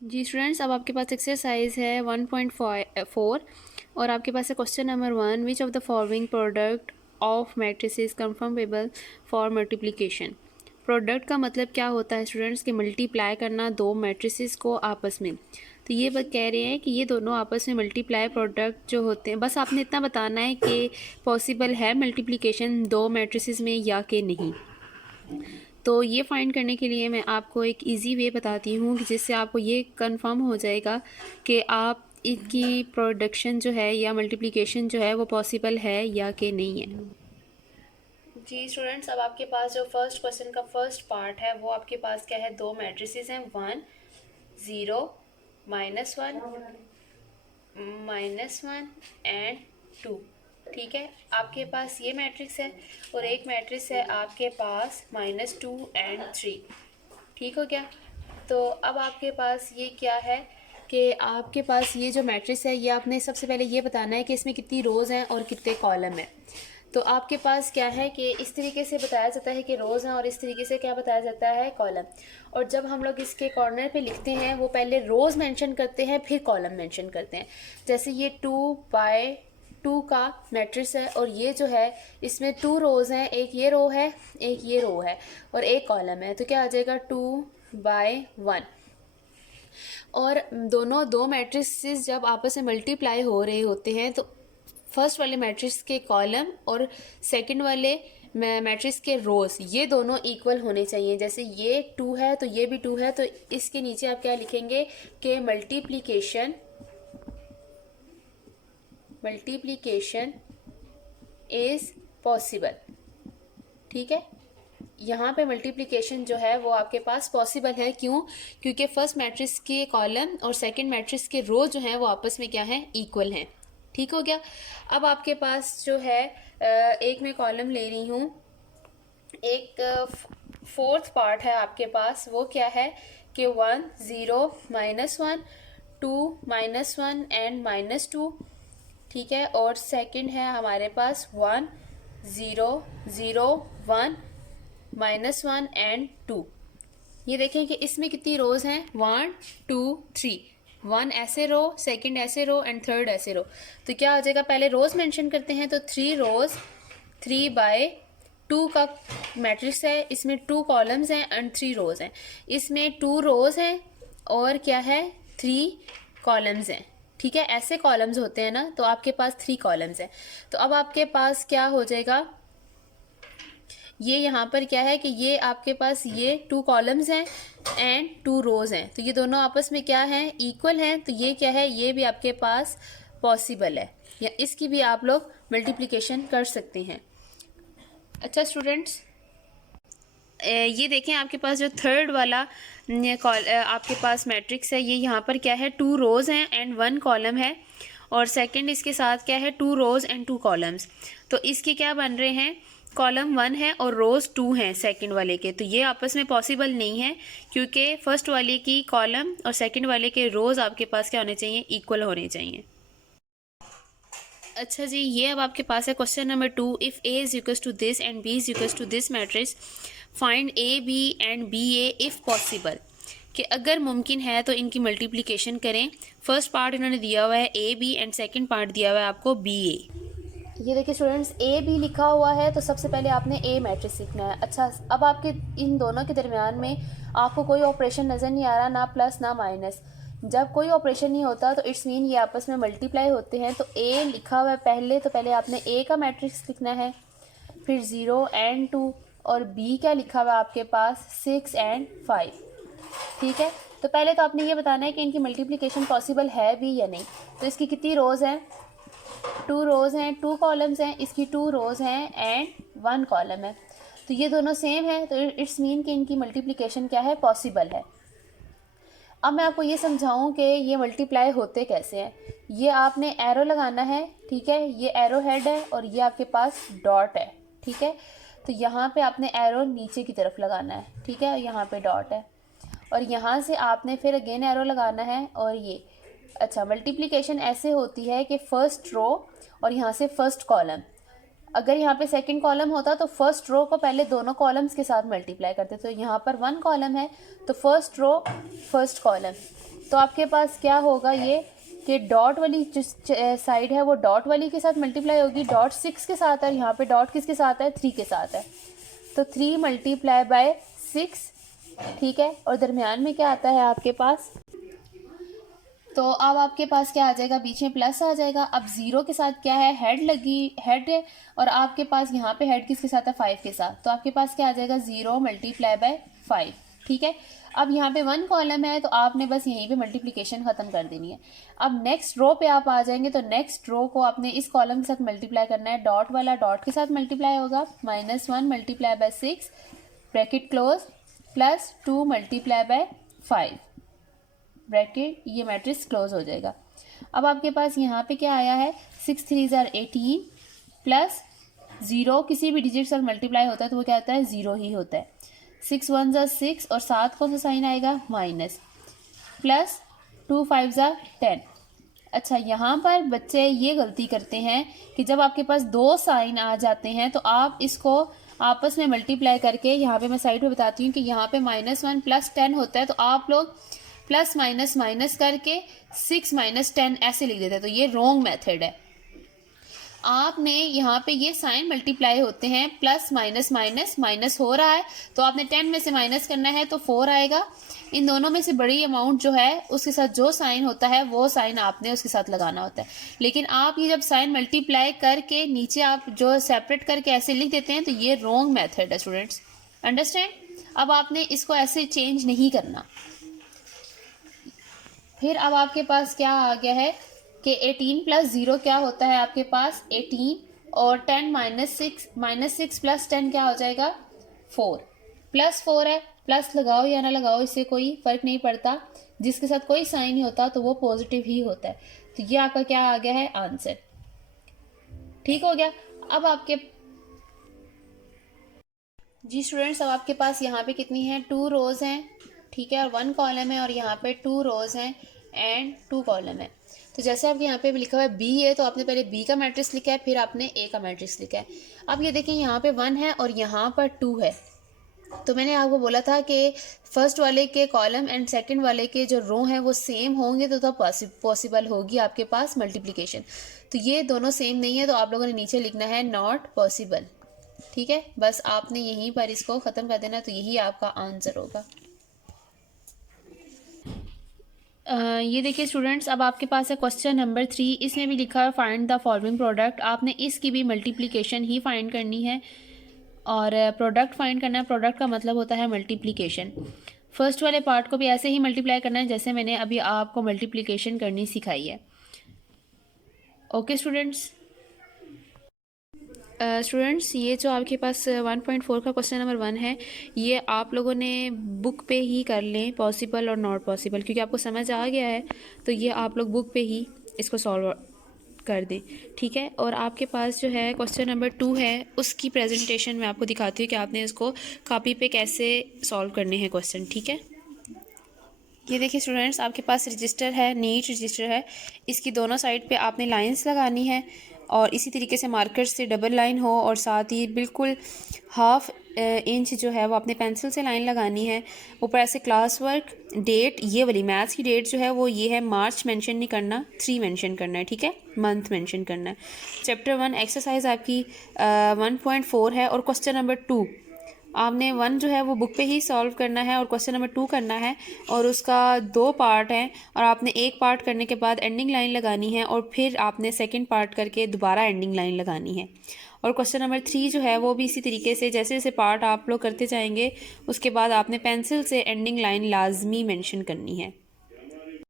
जी students, अब आपके पास exercise है 1.4 और आपके पास है question number 1। Which of the following product of matrices is conformable for multiplication. Product का मतलब क्या होता है स्टूडेंट्स कि मल्टीप्लाई करना दो मैट्रिसेस को आपस में। तो ये कह रहे हैं कि ये दोनों आपस में मल्टीप्लाई प्रोडक्ट जो होते हैं, बस आपने इतना बताना है कि पॉसिबल है मल्टीप्लिकेशन दो मैट्रिसेस में या कि नहीं। तो ये फाइंड करने के लिए मैं आपको एक इजी वे बताती हूँ कि जिससे आपको ये कंफर्म हो जाएगा कि आप इनकी प्रोडक्शन जो है या मल्टीप्लिकेशन जो है वो पॉसिबल है या कि नहीं है। जी स्टूडेंट्स, अब आपके पास जो फर्स्ट क्वेश्चन का फर्स्ट पार्ट है वो आपके पास क्या है, दो मैट्रिसेस हैं 1 0 -1 -1 एंड 2। ठीक है, आपके पास ये मैट्रिक्स है और एक मैट्रिक्स है आपके पास -2 एंड 3। ठीक हो गया। तो अब आपके पास ये क्या है कि आपके पास ये जो मैट्रिक्स है ये आपने सबसे पहले ये बताना है कि इसमें कितनी रोज़ हैं और कितने कॉलम हैं। तो आपके पास क्या है कि इस तरीके से बताया जाता है कि रोज़ हैं और इस तरीके से क्या बताया जाता है, कॉलम। और जब हम लोग इसके कॉर्नर पे लिखते हैं वो पहले रोज़ मेंशन करते हैं फिर कॉलम मेंशन करते हैं। जैसे ये 2/2 का मैट्रिक्स है और ये जो है इसमें 2 रोज़ हैं, एक ये रो है एक ये रो है और एक कॉलम है। तो क्या आ जाएगा 2/1। और दोनों दो मैट्रिसेस जब आपस में मल्टीप्लाई हो रहे होते हैं तो फर्स्ट वाले मैट्रिक्स के कॉलम और सेकंड वाले मैट्रिक्स के रोज ये दोनों इक्वल होने चाहिए। जैसे ये 2 है तो ये भी 2 है, तो इसके नीचे आप क्या लिखेंगे कि मल्टीप्लिकेशन इज पॉसिबल। ठीक है, यहाँ पे मल्टीप्लिकेशन जो है वो आपके पास पॉसिबल है। क्यों? क्योंकि फर्स्ट मैट्रिक्स के कॉलम और सेकंड मैट्रिक्स के रो जो हैं वो आपस में क्या है, इक्वल हैं। ठीक हो गया। अब आपके पास जो है एक मैं कॉलम ले रही हूँ, एक फोर्थ पार्ट है आपके पास, वो क्या है कि 1 0 -1 2 -1 एंड -2। ठीक है, और सेकंड है हमारे पास 1 0 0 1 -1 एंड 2। ये देखें कि इसमें कितनी रोज हैं, 1 2 3। 1 ऐसे रो, सेकंड ऐसे रो एंड थर्ड ऐसे रो। तो क्या आ जाएगा, पहले रोज मेंशन करते हैं तो 3 रोज 3/2 का मैट्रिक्स है। इसमें 2 कॉलम्स हैं एंड 3 रोज हैं। इसमें 2 रोज हैं और क्या है, 3 कॉलम्स हैं। ठीक है, ऐसे कॉलम्स होते हैं ना, तो आपके पास 3 कॉलम्स हैं। तो अब आपके पास क्या हो जाएगा, ये यहाँ पर क्या है कि ये आपके पास ये 2 कॉलम्स हैं एंड 2 रोज हैं, तो ये दोनों आपस में क्या हैं, इक्वल हैं। तो ये क्या है, ये भी आपके पास पॉसिबल है, या इसकी भी आप लोग मल्टीप्लिकेशन कर सकते हैं। अच्छा स्टूडेंट्स, ये देखें आपके पास जो थर्ड वाला आपके पास मैट्रिक्स है, ये यहाँ पर क्या है, 2 रोज हैं एंड 1 कॉलम है। और सेकंड इसके साथ क्या है, 2 रोज एंड 2 कॉलम्स। तो इसके क्या बन रहे हैं, कॉलम 1 है और रोज 2 हैं सेकंड वाले के। तो ये आपस में पॉसिबल नहीं है क्योंकि फर्स्ट वाले की कॉलम और सेकंड वाले के रोज आपके पास क्या होने चाहिए, इक्वल होने चाहिए। अच्छा जी, ये अब आपके पास है question number 2। If A is equals to this and B is equals to this matrix, find A B and B A if possible. कि अगर मुमकिन है तो इनकी मल्टीप्लिकेशन करें। फर्स्ट पार्ट इन्होंने दिया हुआ है A B and second part दिया हुआ है आपको बी ए। ये देखिए स्टूडेंट्स, ए बी लिखा हुआ है तो सबसे पहले आपने ए मैट्रिक्स लिखना है। अच्छा, अब आपके इन दोनों के दरमियान में आपको कोई ऑपरेशन नज़र नहीं आ रहा, ना प्लस ना माइनस। जब कोई ऑपरेशन नहीं होता तो इट्स मीन ये आपस में मल्टीप्लाई होते हैं। तो ए लिखा हुआ है पहले, तो पहले आपने ए का मैट्रिक्स लिखना है, फिर 0 एंड 2, और बी क्या लिखा हुआ है आपके पास, 6 एंड 5। ठीक है, तो पहले तो आपने ये बताना है कि इनकी मल्टीप्लिकेशन पॉसिबल है भी या नहीं। तो इसकी कितनी रोज़ हैं, 2 रोज़ हैं, 2 कॉलम्स हैं, इसकी 2 रोज़ हैं एंड 1 कॉलम है। तो ये दोनों सेम है, तो इट्स मीन कि इनकी मल्टीप्लिकेशन क्या है, पॉसिबल है। अब मैं आपको ये समझाऊं कि ये मल्टीप्लाई होते कैसे हैं। ये आपने एरो लगाना है, ठीक है, ये एरो हेड है और ये आपके पास डॉट है। ठीक है, तो यहाँ पे आपने एरो नीचे की तरफ लगाना है, ठीक है, यहाँ पे डॉट है और यहाँ से आपने फिर अगेन एरो लगाना है और ये। अच्छा, मल्टीप्लिकेशन ऐसे होती है कि फर्स्ट रो और यहाँ से फर्स्ट कॉलम, अगर यहाँ पे सेकंड कॉलम होता तो फर्स्ट रो को पहले दोनों कॉलम्स के साथ मल्टीप्लाई करते। तो यहाँ पर 1 कॉलम है तो फर्स्ट रो फर्स्ट कॉलम, तो आपके पास क्या होगा ये कि डॉट वाली जो साइड है वो डॉट वाली के साथ मल्टीप्लाई होगी, डॉट 6 के साथ है, यहाँ पे डॉट किसके साथ है, 3 के साथ है, तो 3 मल्टीप्लाई बाय 6, ठीक है। और दरमियान में क्या आता है आपके पास, तो अब आपके पास क्या आ जाएगा, बीच में प्लस आ जाएगा। अब ज़ीरो के साथ क्या है, हेड है, और आपके पास यहाँ पे हेड किसके साथ है, 5 के साथ, तो आपके पास क्या आ जाएगा, 0 मल्टीप्लाई बाय 5, ठीक है। अब यहाँ पे 1 कॉलम है तो आपने बस यहीं पे मल्टीप्लिकेशन ख़त्म कर देनी है। अब नेक्स्ट रो पे आप आ जाएंगे तो नेक्स्ट रो को आपने इस कॉलम के साथ मल्टीप्लाई करना है, डॉट वाला डॉट के साथ मल्टीप्लाई होगा, -1 multiply by 6 bracket close plus 2 multiply by 5 bracket, ये मैट्रिक्स क्लोज हो जाएगा। अब आपके पास यहाँ पे क्या आया है, 6 3 18 प्लस 0 किसी भी डिजिट से मल्टीप्लाई होता है तो वो क्या होता है, 0 ही होता है। 6 1 6 और 7 कौन सा साइन आएगा, माइनस, प्लस 2 5 10। अच्छा, यहाँ पर बच्चे ये गलती करते हैं कि जब आपके पास दो साइन आ जाते हैं तो आप इसको आपस में मल्टीप्लाई करके, यहाँ पे मैं साइड पे बताती हूँ कि यहाँ पे -1 प्लस 10 होता है तो आप लोग प्लस माइनस माइनस करके 6 - 10 ऐसे लिख देते हैं, तो ये रॉन्ग मेथड है। आपने यहाँ पे ये साइन मल्टीप्लाई होते हैं, प्लस माइनस माइनस माइनस हो रहा है तो आपने 10 में से माइनस करना है तो 4 आएगा। इन दोनों में से बड़ी अमाउंट जो है उसके साथ जो साइन होता है वो साइन आपने उसके साथ लगाना होता है। लेकिन आप ये जब साइन मल्टीप्लाई करके नीचे आप जो सेपरेट करके ऐसे लिख देते हैं तो ये रॉन्ग मेथड है स्टूडेंट्स, अंडरस्टैंड। अब आपने इसको ऐसे चेंज नहीं करना। फिर अब आपके पास क्या आ गया है कि 18 प्लस 0 क्या होता है आपके पास, 18, और 10 -6 प्लस 10 क्या हो जाएगा, 4, प्लस 4 है, प्लस लगाओ या ना लगाओ इससे कोई फ़र्क नहीं पड़ता, जिसके साथ कोई साइन नहीं होता तो वो पॉजिटिव ही होता है। तो ये आपका क्या आ गया है, आंसर, ठीक हो गया। अब आपके जी स्टूडेंट्स, अब आपके पास यहाँ पे कितनी है, 2 रोज़ हैं, ठीक है, और 1 कॉलम है, और यहाँ पे 2 रोज़ हैं एंड 2 कॉलम है। तो जैसे आपके यहाँ पे लिखा हुआ है बी है तो आपने पहले बी का मैट्रिक्स लिखा है, फिर आपने ए का मैट्रिक्स लिखा है। अब ये देखिए यहाँ पे 1 है और यहाँ पर 2 है, तो मैंने आपको बोला था कि फर्स्ट वाले के कॉलम एंड सेकंड वाले के जो रो हैं वो सेम होंगे तो तब पॉसिबल होगी आपके पास मल्टीप्लिकेशन। तो ये दोनों सेम नहीं है तो आप लोगों ने नीचे लिखना है नॉट पॉसिबल, ठीक है। बस आपने यहीं पर इसको ख़त्म कर देना, तो यही आपका आंसर होगा। ये देखिए स्टूडेंट्स, अब आपके पास है क्वेश्चन नंबर 3। इसमें भी लिखा है फाइंड द फॉलोइंग प्रोडक्ट। आपने इसकी भी मल्टीप्लिकेशन ही फाइंड करनी है और प्रोडक्ट फाइंड करना है। प्रोडक्ट का मतलब होता है मल्टीप्लिकेशन। फर्स्ट वाले पार्ट को भी ऐसे ही मल्टीप्लाई करना है जैसे मैंने अभी आपको मल्टीप्लिकेशन करनी सिखाई है। ओके स्टूडेंट्स, स्टूडेंट्स ये जो आपके पास 1.4 का क्वेश्चन नंबर 1 है, ये आप लोगों ने बुक पे ही कर लें, पॉसिबल और नॉट पॉसिबल, क्योंकि आपको समझ आ गया है तो ये आप लोग बुक पे ही इसको सॉल्व कर दें, ठीक है। और आपके पास जो है क्वेश्चन नंबर 2 है, उसकी प्रेजेंटेशन मैं आपको दिखाती हूँ कि आपने इसको कॉपी पे कैसे सॉल्व करने हैं क्वेश्चन, ठीक है। ये देखिए स्टूडेंट्स, आपके पास रजिस्टर है, नीट रजिस्टर है, इसकी दोनों साइड पे आपने लाइंस लगानी है और इसी तरीके से मार्कर से डबल लाइन हो और साथ ही बिल्कुल हाफ इंच जो है वो अपने पेंसिल से लाइन लगानी है। ऊपर ऐसे क्लास वर्क, डेट, ये वाली मैथ्स की डेट जो है वो ये है, मार्च मेंशन नहीं करना, 3 मेंशन करना है, ठीक है, मंथ मेंशन करना है। चैप्टर 1 एक्सरसाइज आपकी 1.4 है और क्वेश्चन नंबर 2 आपने 1 जो है वो बुक पे ही सॉल्व करना है और क्वेश्चन नंबर 2 करना है, और उसका 2 पार्ट हैं और आपने एक पार्ट करने के बाद एंडिंग लाइन लगानी है और फिर आपने सेकंड पार्ट करके दोबारा एंडिंग लाइन लगानी है। और क्वेश्चन नंबर 3 जो है वो भी इसी तरीके से जैसे जैसे पार्ट आप लोग करते जाएंगे उसके बाद आपने पेंसिल से एंडिंग लाइन लाजमी मेंशन करनी है।